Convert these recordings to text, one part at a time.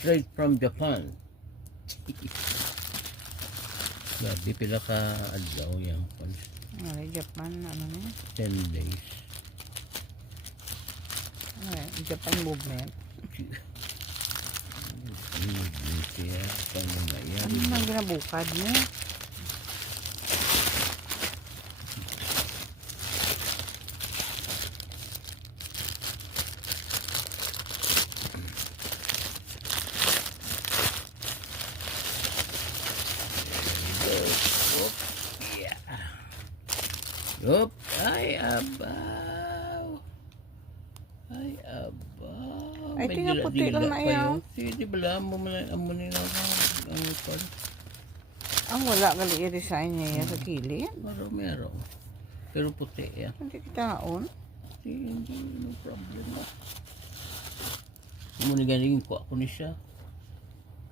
straight from Japan. Grabe, pila ka adlaw yan. Ay, Japan, ano na yun? 10 days. Ay, Japan movement. Siya, paano na yan? Ano nang ginabukad niya? Yup, ay abaw. Ay abaw. Ay, tingnan puti lang na yan. Sige, bala mo mo nila ang kon. Ang wala gali i-resign niya sa kilid. Meron. Pero puti yan. Hindi kitaon. Hindi, no problem. Muna galing ko ako ni siya.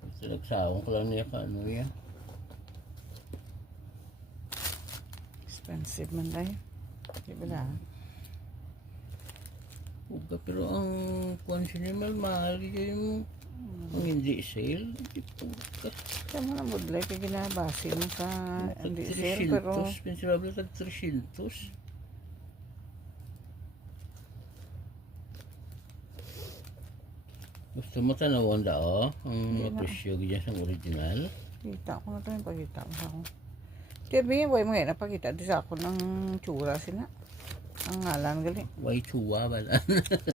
Kasi nagsawang ko lang niya ka ano yan. Expensive man tayo. Di ba lang? Uga, pero ang consumer mahal yung ang hindi sale. Hindi po. Kaya mo na budlay kaya ginabasi mo sa hindi sale pero 300. Pensable tag 300. Gusto mo tanawon dao ang presyo ganyan sa original. kita ko na ito yung pagkita mo sa ako. Kaya bingin mo ngayon napakita di sa ako ng tsura sila. Ang ngalan gali. Way chuwa bala.